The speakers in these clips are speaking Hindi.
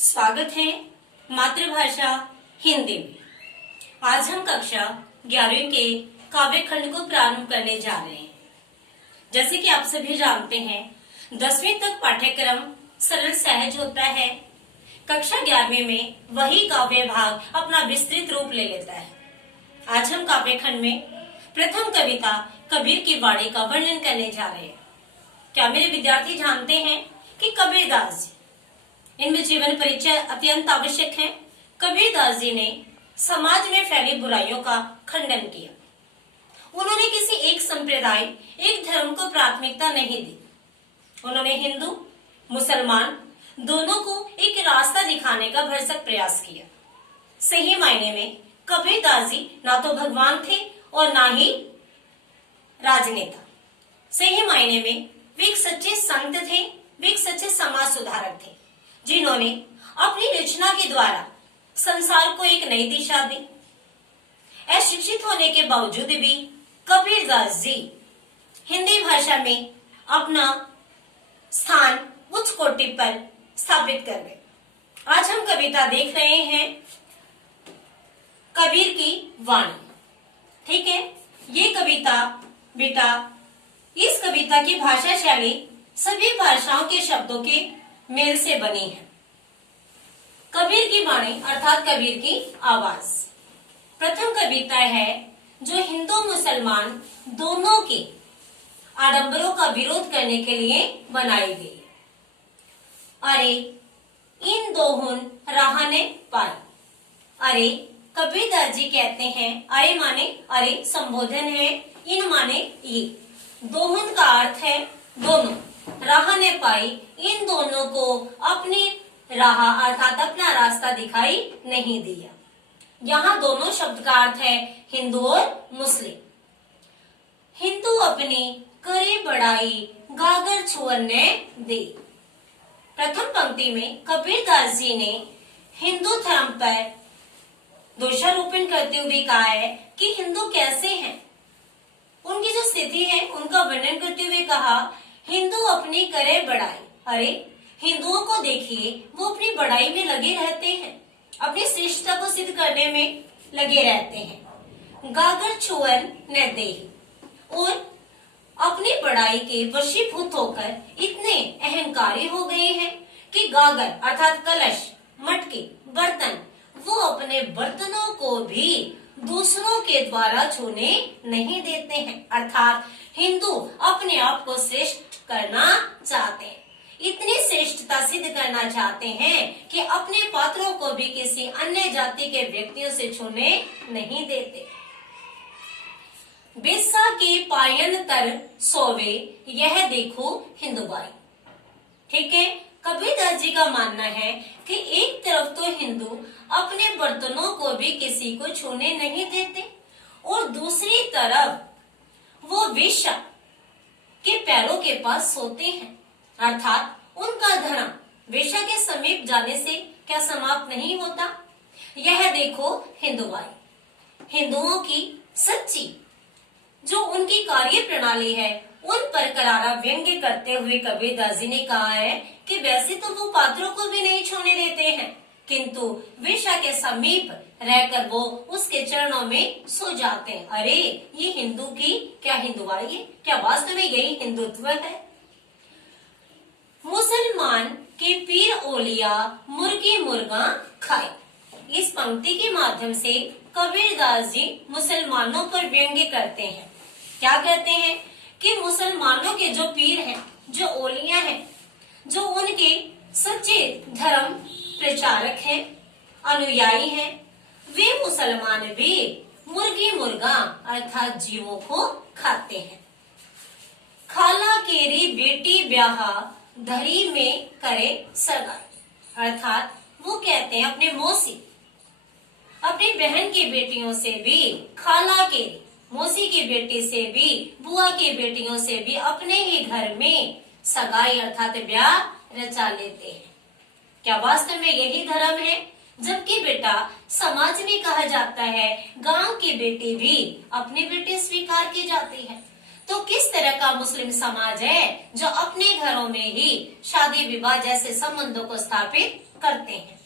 स्वागत है मातृभाषा हिंदी में। आज हम कक्षा 11वीं के काव्य खंड को प्रारंभ करने जा रहे हैं। जैसे कि आप सभी जानते हैं, 10वीं तक पाठ्यक्रम सरल सहज होता है। कक्षा 11वीं में वही काव्य भाग अपना विस्तृत रूप ले लेता है। आज हम काव्य खंड में प्रथम कविता कबीर की वाणी का वर्णन करने जा रहे हैं। क्या मेरे विद्यार्थी जानते हैं कि कबीरदास जी, इनमें जीवन परिचय अत्यंत आवश्यक है। कबीरदास जी ने समाज में फैली बुराइयों का खंडन किया। उन्होंने किसी एक संप्रदाय, एक धर्म को प्राथमिकता नहीं दी। उन्होंने हिंदू मुसलमान दोनों को एक रास्ता दिखाने का भरसक प्रयास किया। सही मायने में कबीरदास जी ना तो भगवान थे और ना ही राजनेता। सही मायने में वे एक सच्चे संत थे, वे एक सच्चे समाज सुधारक थे, जिन्होंने अपनी रचना के द्वारा संसार को एक नई दिशा दी। अशिक्षित होने के बावजूद भी कबीरदास जी हिंदी भाषा में अपना स्थान उच्च कोटि पर स्थापित कर गए। आज हम कविता देख रहे हैं कबीर की वाणी। ठीक है, ये कविता बेटा, इस कविता की भाषा शैली सभी भाषाओं के शब्दों के मेल से बनी है। कबीर की वाणी अर्थात कबीर की आवाज प्रथम कविता है जो हिंदू मुसलमान दोनों के आडंबरों का विरोध करने के लिए बनाई गई। अरे इन दोहुन राहने पाई। अरे कबीरदास जी कहते हैं, अरे माने अरे संबोधन है, इन माने ये। दोहुन का अर्थ है दोनों, राह ने पाई, इन दोनों को अपनी राह अर्थात अपना रास्ता दिखाई नहीं दिया। यहाँ दोनों शब्द का अर्थ है हिंदू और मुस्लिम। हिंदू अपनी करे बड़ाई, गागर छुअने दे। प्रथम पंक्ति में कबीरदास जी ने हिंदू धर्म पर दोषारोपण करते हुए कहा है कि हिंदू कैसे हैं। उनकी जो स्थिति है उनका वर्णन करते हुए कहा, हिंदू अपनी करे बड़ाई। अरे हिंदुओं को देखिए, वो अपनी बड़ाई में लगे रहते हैं, अपनी श्रेष्ठता को सिद्ध करने में लगे रहते हैं। गागर छुअन न देहि, और अपनी बड़ाई के वशीभूत होकर इतने अहंकारी हो गए हैं कि गागर अर्थात कलश, मटके, बर्तन, वो अपने बर्तनों को भी दूसरों के द्वारा छूने नहीं देते हैं। अर्थात हिंदू अपने आप को श्रेष्ठ करना चाहते हैं, इतनी श्रेष्ठता सिद्ध करना चाहते हैं कि अपने पात्रों को भी किसी अन्य जाति के व्यक्तियों से छूने नहीं देते। बेसा के पायन तर सोवे, यह देखो हिंदुबाई। ठीक है, कबीरदास जी का मानना है कि एक तरफ तो हिंदू अपने बर्तनों को भी किसी को छूने नहीं देते और दूसरी तरफ वो वेश्या के पैरों के पास सोते हैं। अर्थात उनका धर्म वेश्या के समीप जाने से क्या समाप्त नहीं होता। यह देखो हिंदुबाई। हिंदुओं की सच्ची जो उनकी कार्य प्रणाली है उन पर करारा व्यंग्य करते हुए कबीरदास जी ने कहा है कि वैसे तो वो पात्रों को भी नहीं छूने देते हैं, किंतु वेश्या के समीप रहकर वो उसके चरणों में सो जाते हैं। अरे ये हिंदू की क्या हिंदुवाई है? क्या वास्तव में यही हिंदुत्व है? मुसलमान के पीर ओलिया मुर्गी मुर्गा खाए। इस पंक्ति के माध्यम से कबीरदास जी मुसलमानों पर व्यंग्य करते हैं। क्या कहते हैं कि मुसलमानों के जो पीर हैं, जो ओलियां हैं, जो उनके सच्चे धर्म प्रचारक हैं, अनुयायी हैं, वे मुसलमान भी मुर्गी मुर्गा अर्थात जीवों को खाते हैं। खाला केरी बेटी ब्याहा धरी में करे सगाई। अर्थात वो कहते हैं अपने मौसी, अपनी बहन की बेटियों से भी, खाला केरी मौसी की बेटी से भी, बुआ की बेटियों से भी अपने ही घर में सगाई अर्थात ब्याह रचा लेते हैं। क्या वास्तव में यही धर्म है? जबकि बेटा समाज में कहा जाता है गांव की बेटी भी अपनी बेटी स्वीकार की जाती है। तो किस तरह का मुस्लिम समाज है जो अपने घरों में ही शादी विवाह जैसे संबंधों को स्थापित करते हैं।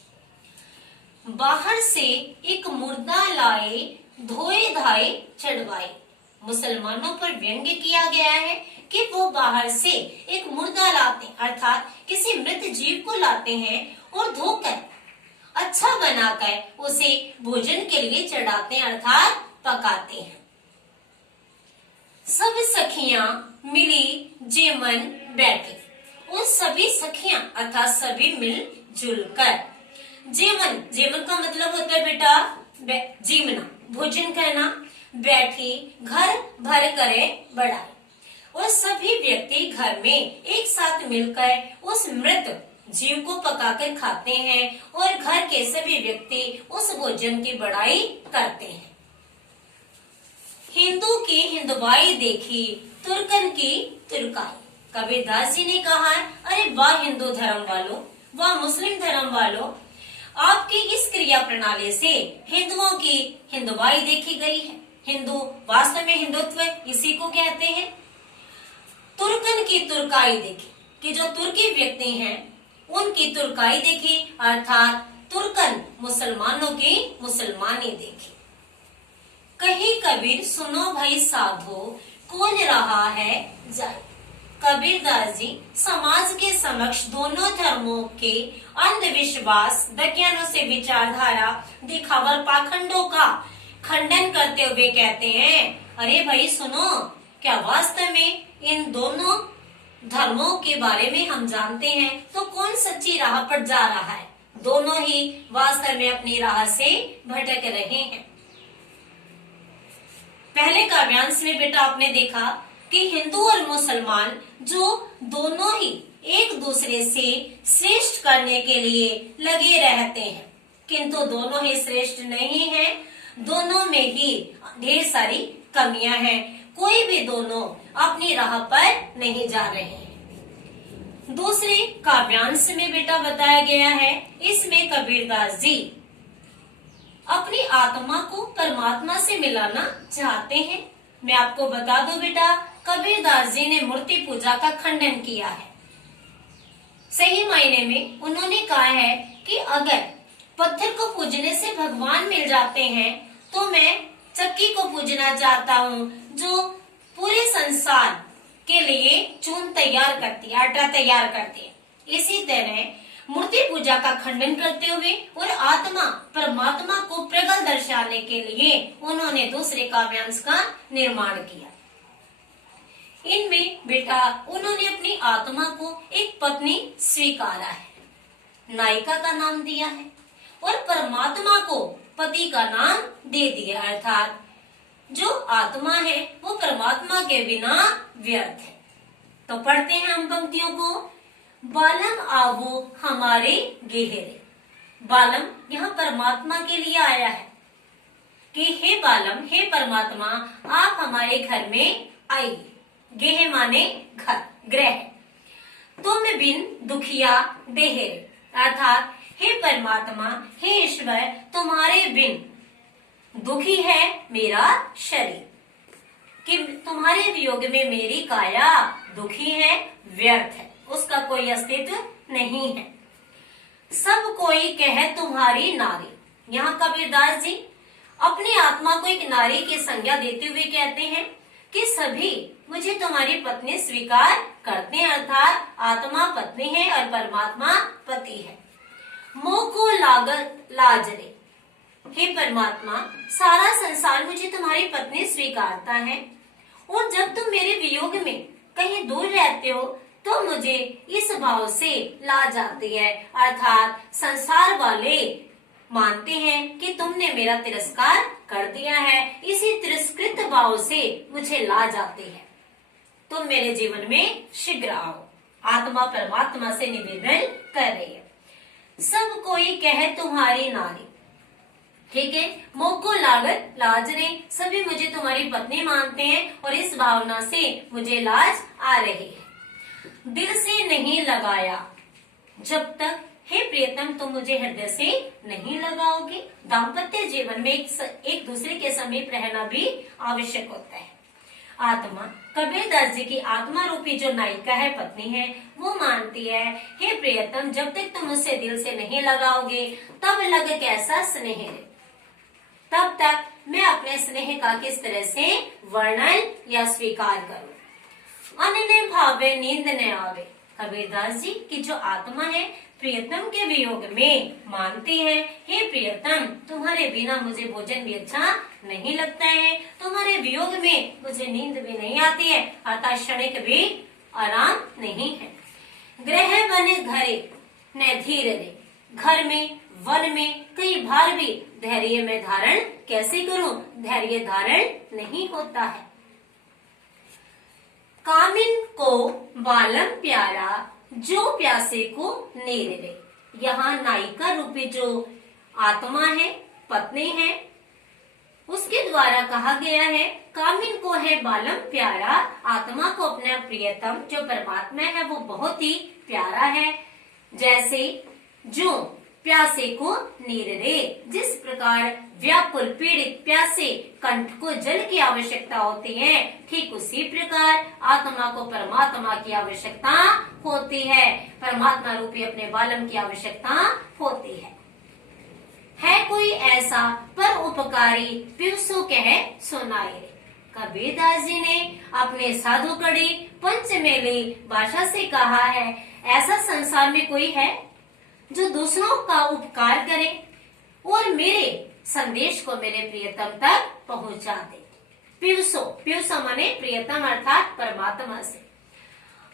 बाहर से एक मुर्दा लाए, धोए धाए चढ़वाए। मुसलमानों पर व्यंग्य किया गया है कि वो बाहर से एक मुर्दा लाते, अर्थात किसी मृत जीव को लाते हैं और धोकर अच्छा बनाकर उसे भोजन के लिए चढ़ाते हैं, अर्थात पकाते हैं। सब सखियां मिली जेमन बैठे। उन सभी सखियां अर्थात सभी मिलजुल कर, जेमन, जेमन का मतलब होता है बेटा जीवना, भोजन करना, बैठी घर भर करे बढ़ाए। और सभी व्यक्ति घर में एक साथ मिलकर उस मृत जीव को पकाकर खाते हैं और घर के सभी व्यक्ति उस भोजन की बड़ाई करते हैं। हिंदू की हिंदवाई देखी, तुर्कन की तुर्काई। कबीरदास जी ने कहा, अरे वाह हिंदू धर्म वालों, वाह मुस्लिम धर्म वालों, आपकी इस क्रिया प्रणाली से हिंदुओं की हिंदवाई देखी गई है। हिंदू वास्तव में हिंदुत्व इसी को कहते हैं। तुर्कन की तुर्काई देखी कि जो तुर्की व्यक्ति हैं उनकी तुर्काई देखी, अर्थात तुर्कन मुसलमानों की मुसलमानी देखी। कहीं कबीर सुनो भाई साधो, कौन रहा है जाए। कबीरदास जी समाज के समक्ष दोनों धर्मों के अंधविश्वास, दज्ञानों से विचारधारा, दिखावर पाखंडों का खंडन करते हुए कहते हैं, अरे भाई सुनो, क्या वास्तव में इन दोनों धर्मों के बारे में हम जानते हैं तो कौन सच्ची राह पर जा रहा है। दोनों ही वास्तव में अपनी राह से भटक रहे हैं। पहले काव्यांश में बेटा आपने देखा कि हिंदू और मुसलमान जो दोनों ही एक दूसरे से श्रेष्ठ करने के लिए लगे रहते हैं, किंतु दोनों ही श्रेष्ठ नहीं हैं। दोनों में ही ढेर सारी कमियां हैं। कोई भी दोनों अपनी राह पर नहीं जा रहे हैं। दूसरे काव्यांश में बेटा बताया गया है, इसमें कबीरदास जी अपनी आत्मा को परमात्मा से मिलाना चाहते हैं। मैं आपको बता दूं बेटा, कबीरदास जी ने मूर्ति पूजा का खंडन किया है। सही मायने में उन्होंने कहा है कि अगर पत्थर को पूजने से भगवान मिल जाते हैं तो मैं चक्की को पूजना चाहता हूँ जो पूरे संसार के लिए चून तैयार करती है, आटा तैयार करती है। इसी तरह मूर्ति पूजा का खंडन करते हुए और आत्मा परमात्मा को प्रगल दर्शाने के लिए उन्होंने दूसरे काव्यांश का निर्माण किया। इनमें बेटा उन्होंने अपनी आत्मा को एक पत्नी स्वीकारा है, नायिका का नाम दिया है, और परमात्मा को पति का नाम दे दिया, अर्थात जो आत्मा है वो परमात्मा के बिना व्यर्थ है। तो पढ़ते हैं हम पंक्तियों को। बालम आवो हमारे गेहरे। बालम यहाँ परमात्मा के लिए आया है कि हे बालम, हे परमात्मा, आप हमारे घर में आइए। गेह माने घर, ग्रह। तुम बिन दुखिया देहरे, अर्थात हे परमात्मा, हे ईश्वर, तुम्हारे बिन दुखी है मेरा शरीर, कि तुम्हारे वियोग में मेरी काया दुखी है, व्यर्थ है, उसका कोई अस्तित्व नहीं है। सब कोई कहे तुम्हारी नारी। यहाँ कबीरदास जी अपनी आत्मा को एक नारी की संज्ञा देते हुए कहते हैं कि सभी मुझे तुम्हारी पत्नी स्वीकार करते हैं, अर्थात आत्मा पत्नी है और परमात्मा पति है। मोह को लागत लाजरे, हे परमात्मा, सारा संसार मुझे तुम्हारी पत्नी स्वीकारता है, और जब तुम मेरे वियोग में कहीं दूर रहते हो तो मुझे इस भाव से लाज आती है, अर्थात संसार वाले मानते हैं कि तुमने मेरा तिरस्कार कर दिया है। इसी तिरस्कृत भाव से मुझे लाज आती है। तुम मेरे जीवन में शीघ्र आओ। आत्मा परमात्मा से निवेदन कर रही है। सब कोई कहे तुम्हारी नारी, ठीक है, मोह को लागत लाज रे, सभी मुझे तुम्हारी पत्नी मानते हैं और इस भावना से मुझे लाज आ रही है। दिल से नहीं लगाया जब तक, हे प्रियतम, तुम मुझे हृदय से नहीं लगाओगे। दाम्पत्य जीवन में एक दूसरे के समीप रहना भी आवश्यक होता है। आत्मा, कबीरदास जी की आत्मा रूपी जो नायिका है, पत्नी है, वो मानती है, हे प्रियतम, जब तक तुम मुझसे दिल से नहीं लगाओगे तब लग कैसा स्नेह रे, तब तक मैं अपने स्नेह का किस तरह से वर्णन या स्वीकार करूं। अनन्य भावे नींद न आवे, कबीरदास जी की जो आत्मा है प्रियतम के वियोग में मानती है, हे प्रियतम, तुम्हारे बिना मुझे भोजन भी अच्छा नहीं लगता है, तुम्हारे वियोग में मुझे नींद भी नहीं आती है, अर्थात क्षणिक भी आराम नहीं है। ग्रह बने घरे न धीर रे, घर में वन में कई भार भी धैर्य में धारण कैसे करूं, धैर्य धारण नहीं होता है। कामिन को बालम प्यारा, जो प्यासे को नीर रे, यहाँ नायिका रूपी जो आत्मा है, पत्नी है, उसके द्वारा कहा गया है, कामिन को है बालम प्यारा, आत्मा को अपना प्रियतम जो परमात्मा है वो बहुत ही प्यारा है। जैसे जो प्यासे को नीर रे, जिस प्रकार व्याकुल पीड़ित प्यासे कंठ को जल की आवश्यकता होती है, ठीक उसी प्रकार आत्मा को परमात्मा की आवश्यकता होती है, परमात्मा रूपी अपने बालम की आवश्यकता होती है कोई ऐसा पर उपकारी पिवसो कह सुनाए। कबीरदास जी ने अपने साधु कड़ी पंचमेली भाषा से कहा है, ऐसा संसार में कोई है जो दूसरों का उपकार करे और मेरे संदेश को मेरे प्रियतम तक पहुंचा दे। पिवसो माने प्रियतम अर्थात परमात्मा से।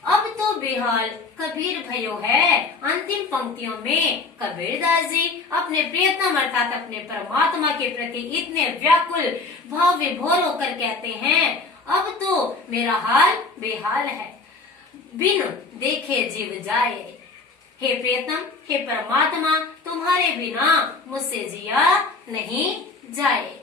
अब तो बेहाल कबीर भयो है। अंतिम पंक्तियों में कबीरदास जी अपने प्रियतम अर्थात अपने परमात्मा के प्रति इतने व्याकुल भाव विभोर होकर कहते हैं, अब तो मेरा हाल बेहाल है, बिन देखे जीव जाए। हे प्रियतम, हे परमात्मा, तुम्हारे बिना मुझसे जिया नहीं जाए।